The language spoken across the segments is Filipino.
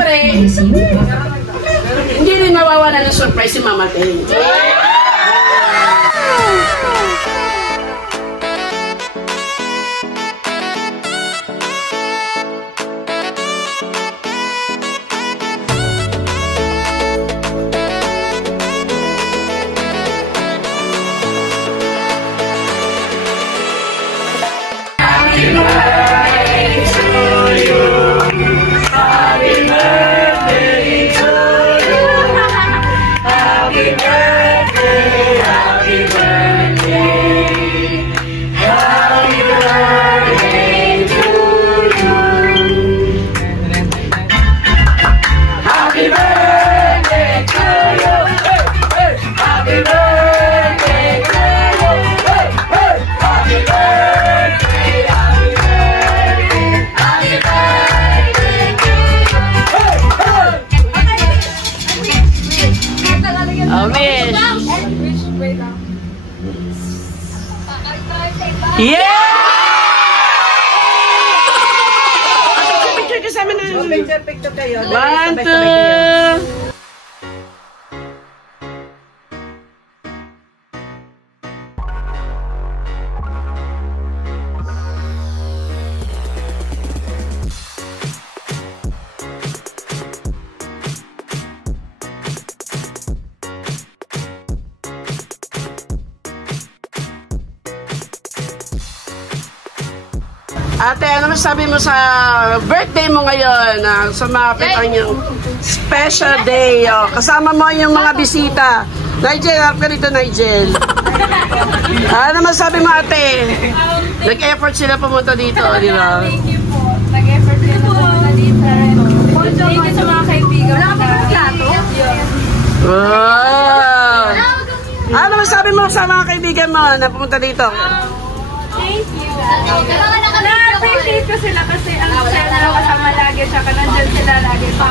Siyempre, hindi rin mawawala ng surprise si Mama Ting. Yeah! Picture kasama na. Picture kayo. 1, 2. Ate, ano masabi mo sa birthday mo ngayon? Sa mga yung special day. Oh. Kasama mo yung mga bisita. Nigel, harap ka rito, Nigel. Ano masabi mo, ate? Nag-effort sila pumunta dito, di ba? Thank you po. Nag-effort sila pumunta dito. Thank you sa mga kaibigan. Wala ka ba ng plato? Wow! Ano masabi mo sa mga kaibigan mo na pumunta dito? Thank you. Na-appreciate ko sila kasi ang saya na kasama lagi tsaka nandyan sila lagi pa.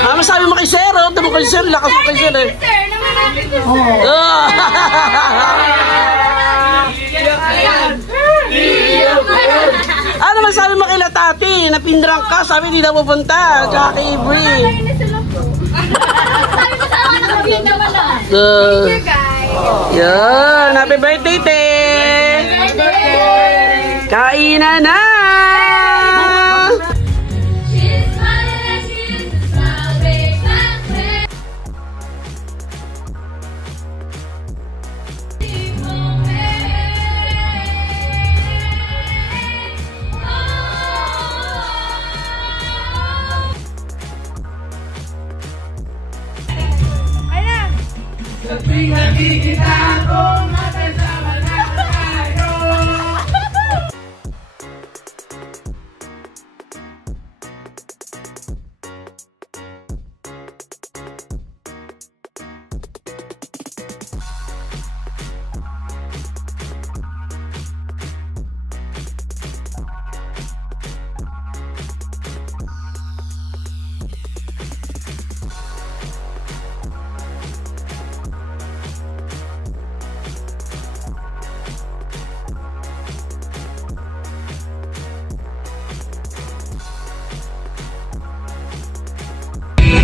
Ano masabi mo kay Sir? Tama kay Sir, lakas mo kay Sir eh. Sir, naman natin ko Ano masabi mo kay Tati? Napindrang ka, sabi di na pupunta. Tsaka kay Ibri. Nakainis sila po. Sabi ko sa mga nakabili naman na. Thank you guys. Yan, happy birthday, te! Kainan na!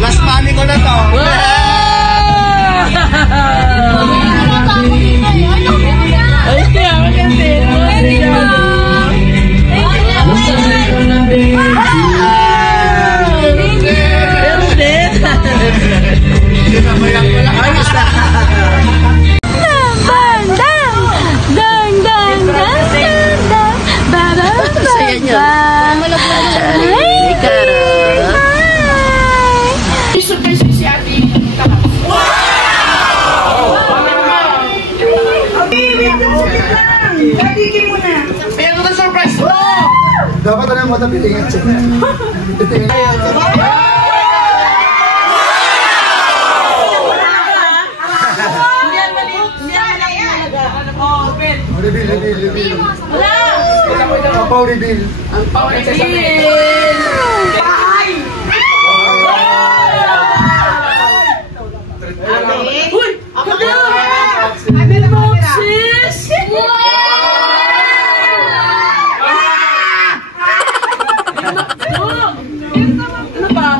Last money ko na to. Ayos kaya, maganda. Dapat ano mo tapilingan siya. Reveal. Ang power reveal. Ang power reveal. Uy! Ano boxes? Ano ba?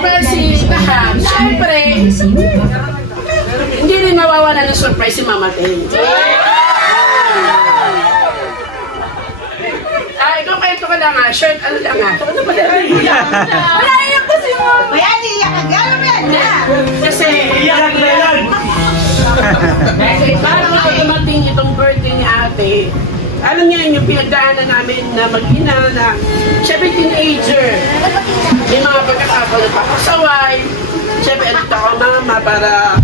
surprise si Tahab, syempre, hindi rin mawawala ng surprise si Mama Tay. Ikaw kwento ka lang shirt, ano lang Ano ba dahil iyak? Wala iyak ko si Mama. Kaya niiyak ka, gano'n yan na. Kasi, iyak na yan. Parang ako dumating itong birthday ni ate, alam niya yung pinagdaanan namin na mag-ina na syempre teenager. May mga pagkakataon na papasaway. Syempre, andito ako mama para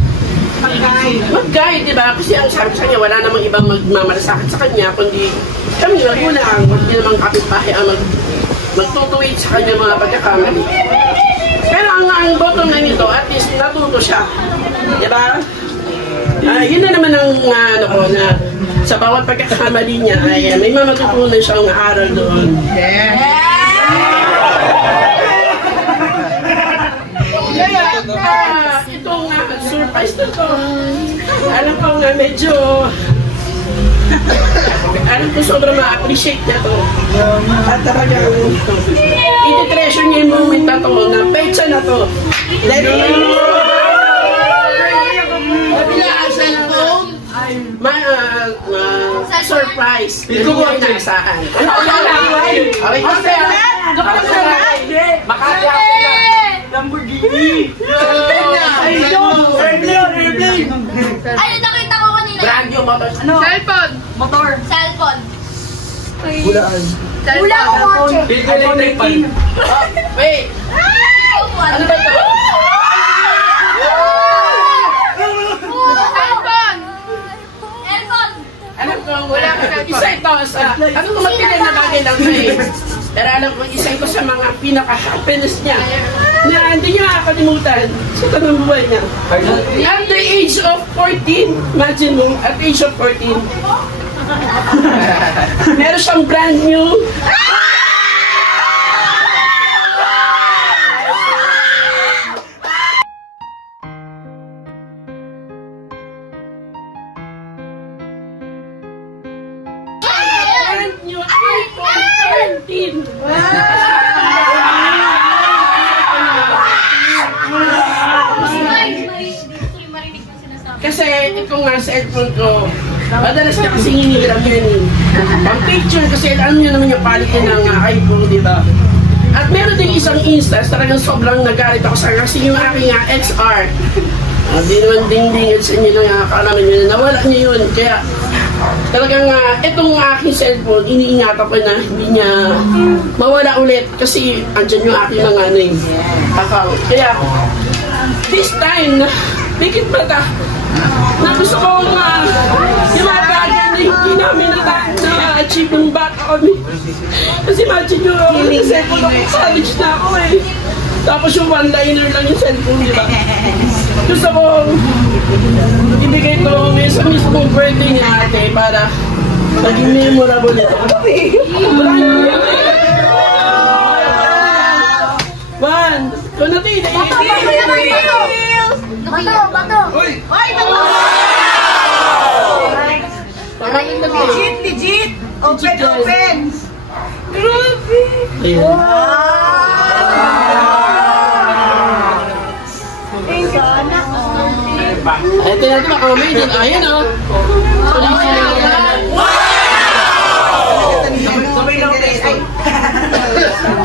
mag-guide, di ba? Kasi ang sabi sa kanya, wala namang ibang magmamalasakit sa kanya, kundi kami magulang, hindi namang kapitbahay ang magtutuwid sa kanya mga pagkakamali. Pero ang bottom line nito, at least natuto siya. Di ba? Yun na naman ang ano ko na sa bawat pagkakamali niya ay may matutunan siyang aral doon. Kaya itong surprise na to, alam ko nga medyo alam ko sobrang ma-appreciate niya to. At talagang iti-treasure niya yung moment na to, na pecha na to. Surprise! Hindi ko inaasahan. Okay, Makati ako na Lamborghini! Airplane! Ay, nakita ko kanina. Brand new motor. Cellphone. Motor. Cellphone. Hulaan. Wala ko kotse. Electric fan. Wait! Ano ba ito? Cellphone. Cellphone. Alam ko, wala ka. Isa ito sa, ano ko magpilay na bagay lang sa'yo. Pero alam ko, isa ito sa mga pinaka-happiness niya na hindi niya makakalimutan sa tanong buhay niya. At the age of 14, imagine mo, at the age of 14, meron siyang brand new iPhone 13. Kasi ito nga cellphone ko, madalas na kasi hinihiram yun. Pang picture kasi alam nyo naman yung quality ng iPhone, di ba? At meron din isang instance, talagang sobrang nagalit ako sa kasi yung aking XR. Hindi naman ding-dingit sa inyo na kaalaman nyo na nawala nyo yun. Kaya talagang itong aking cellphone, iniingatan ko na hindi niya mawala ulit kasi andyan yung aking mga account. Kaya this time, bigit ba na gusto ko yung mga bagay na hindi namin na-achieve yung bata kami. Kasi imagine nyo, yung cellphone ako, college na ako eh. Tapos yung one-liner lang yung cellphone, di ba? Gusto ko ibigay ito sa mismong birthday ni ate para maging memorable ito. One, kunati, Bato. Uy, bato. Legit. Open. Grabe. Ito natin baka mamay din. Ayan o.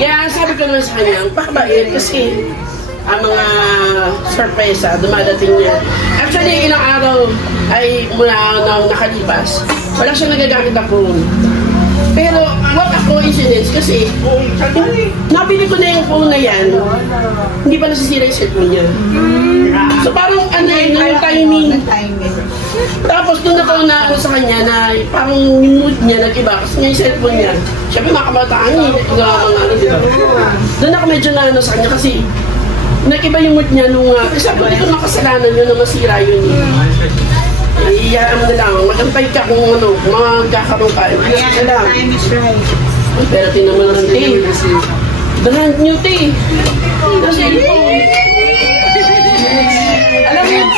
Kaya sabi ko naman sa kanya, pakabait kasi ang mga sorpresa dumadating niya. Actually, ilang araw ay mula nang nakalipas, wala siyang nagagamit na phone. Pero, what a coincidence kasi nabili ko na yung phone na yan, hindi pa nasisira yung cellphone niya. So parang yung timing. Tapos doon ako na sa kanya na parang yung mood niya nag-iba kasi yung cellphone niya. Siyempre makamataan niya, doon ako medyo na sa kanya kasi nag-iba yung mood niya nung kasi hindi ko makasalanan yun na masira yun. Iyaan mo na lang, mag-ampay ka kung magkakaroon ka. Iyaan lang. Time is right. Pero tinan mo naman tea. Brand new tea. Kasi alam mo yung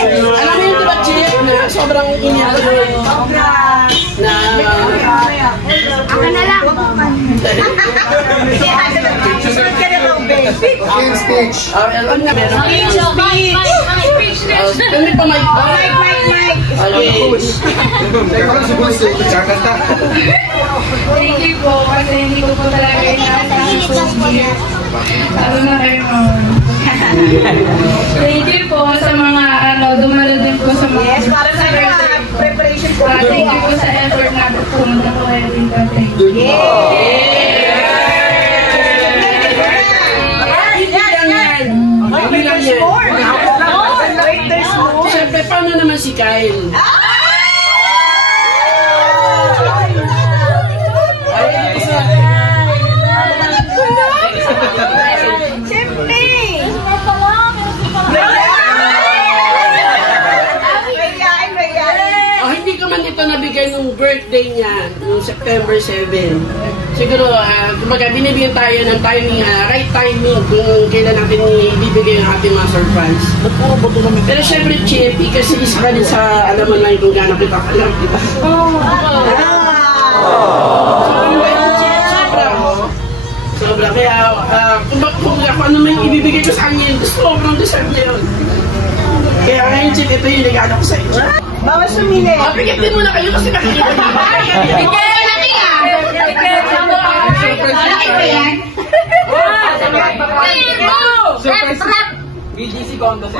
diba, Chip, na sobrang ingat na Ako na lang. Games Speech. Alam na, meron. Speech. Kami pa may... Mike. Okay. Tayo pa si Boss. Kakanta. Thank you po, kasi hindi ko po talaga inaasahan po. Lalo na kayo. Thank you po sa mga dumalo din po sa mga... Yes, para sa preparation po. Thank you po sa effort na pumunta po kayo dito. Thank you. Hindi lang yan. Siyempre, paano naman si Kyle? Hindi ko man ito nabigay nung birthday niya, nung September 7. Siguro, kumbaga, binibigyan tayo ng timing, right timing kung kailan natin ibibigay ang ating mga surprise. Pero syempre, Chippy, kasi isa ka din sa alam mo lang kung gano'n kita alam kita. Sobra. Kaya, kung ano man ibibigay ko sa kanya, sobrang deserve niya yun. Kaya ngayon, Chip, ito yung regalo ko sa inyo. Bawal sumili. Pigitin muna kayo kasi nakikita ko. BGC Condo.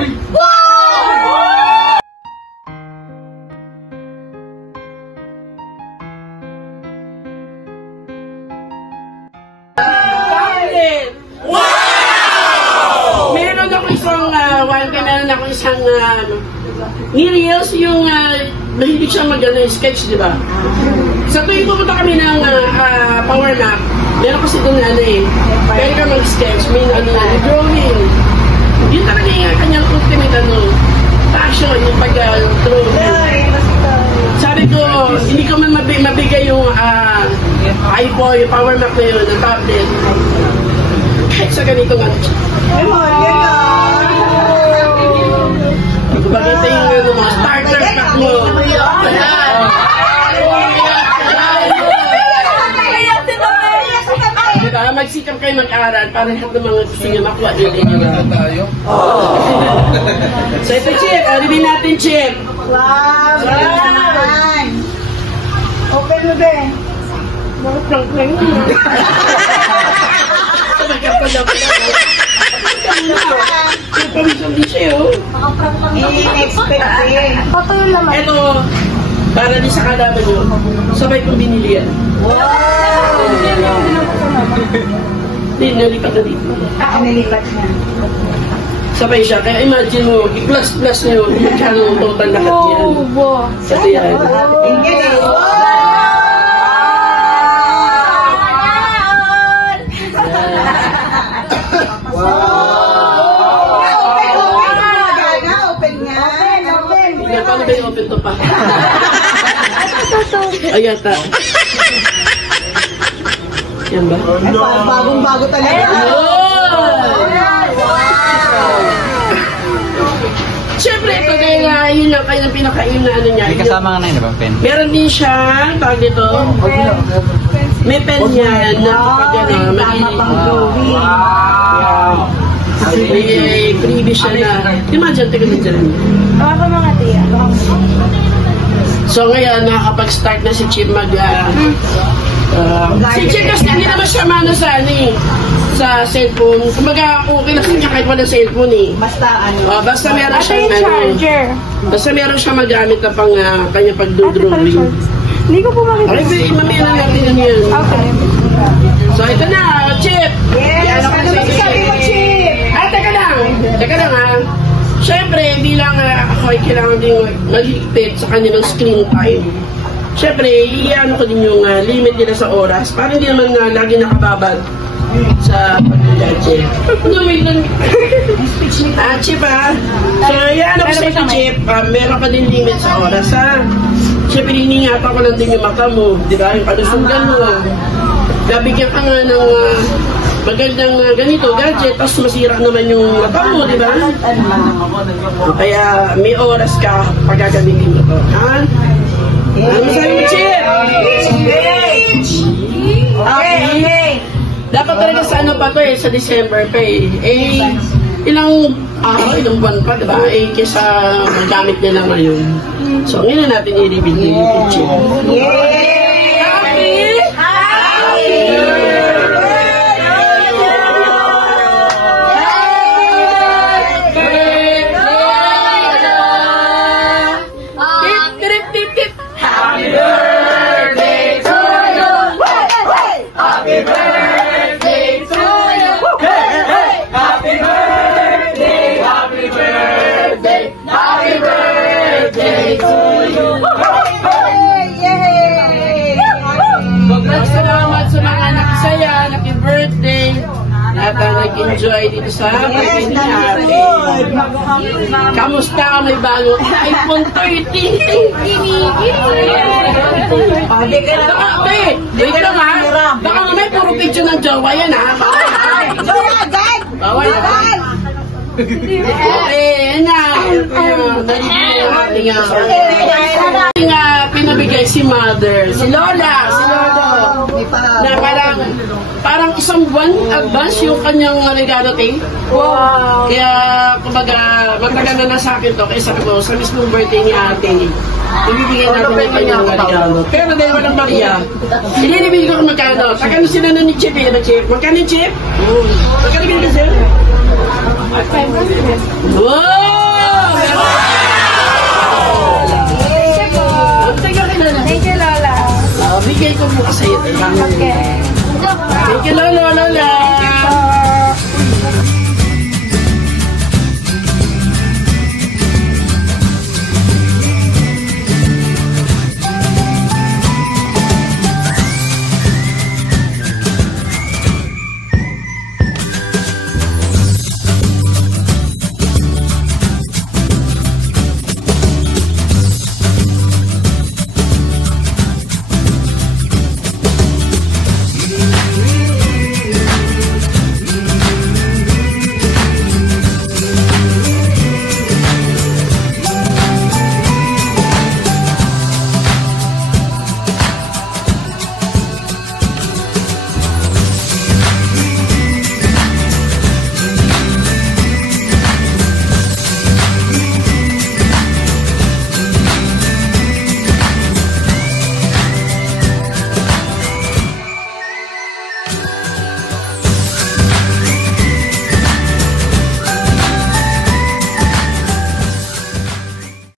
Meron ako isang meron ako isang niliels yung mahilig siyang sketch, di ba? Sa tuwing pupunta kami ng power nap, meron kasi doon pwede ka mag-sketch, may drawing. Yun talaga yung kanyang ultimate passion, yung pag-drawing. Sabi ko, hindi ko man mabigay yung iPod, yung power nap na yun, ng tablet. Kahit sa ganito nga. Bakit yung mga starter pack mo? Magsikap kayo mag-aral para lahat ng mga gusto nyo makuha din tayo. So ito, Chip. Reveal natin, Chip. Wow! Open mo ba? Bakit lang Patuloy naman. Ito, para din sa kalaban nyo, sabay kong binili yan. Hindi, nalipat na dito. Nalipat na. Sabay siya, kaya imagine mo, i-plus nyo, magkano total lahat yan. Kasi yan. Paano ba yung open to pa? Ay, yata. Yan ba? Bagong-bago talaga. Siyempre, ito kaya yun lang kayo pinakain na niya. May kasama nga na yun, diba, pen? Meron din siya, tawag dito. May pen yan na kapag magiging. May previous siya na. Imagine, tika din dyan. Baka mga tiya. So ngayon, nakakapag-start na si Chip si Chip kasi hindi naman siya sa cellphone. Kumbaga, okay lang siya kahit wala cellphone basta meron siyang basta meron siyang magamit na pang kanya pag-drawing. Hindi ko po makita. Okay, mamaya na natin yan. Okay. So ito na, Chip. Yes, ano ba sabi mo, Chip? Teka lang Siyempre, bilang ako ay kailangan din maghigpit sa kanilang screen time. Siyempre, iyan ko din yung limit nila sa oras para hindi naman lagi nakababad sa pag-gadget. No, wait lang. Chip So, iyan ko sa Chip, meron ka din limit sa oras Siyempre, hiningatan ko lang din yung mata mo, di ba? Yung kalusugan mo. Nabigyan ka nga ng magandang ganito, gadget, tapos masira naman yung mata mo, di ba? Kaya may oras ka pag gagamitin mo to. Ano sabi mo, Chip? Okay. Dapat talaga sa ano pa to eh, sa December pa eh. Ilang araw, ilang buwan pa, diba? Kesa magamit nila ngayon. So, ngayon na natin i-reveal yung kitchen. Salamat sa mga nakisaya, naki-birthday, at nag-enjoy dito sa birthday ni ate. Kamusta? May bagong iPhone 13. Wait lang ha. Baka may puro picture ng jowa yan ha. Bawal yan. Pinabigay si mother, si Lola, si Lolo, na parang isang buwan advance yung kanyang regalating. Wow. Kaya, kumbaga, matagal na sa akin to, kaya sabi ko, sa mismong birthday ni ate, ibibigay natin yung kanyang regalo. Pero dahil walang Maria, inibigay ko kung magkano. Magkano sila na ni Chip eh, magkano yung Chip? Magkano binigay sila? 500. Wow! Thank you, Lola. Bigay ko mo kasi. Okay. Thank you, Lola.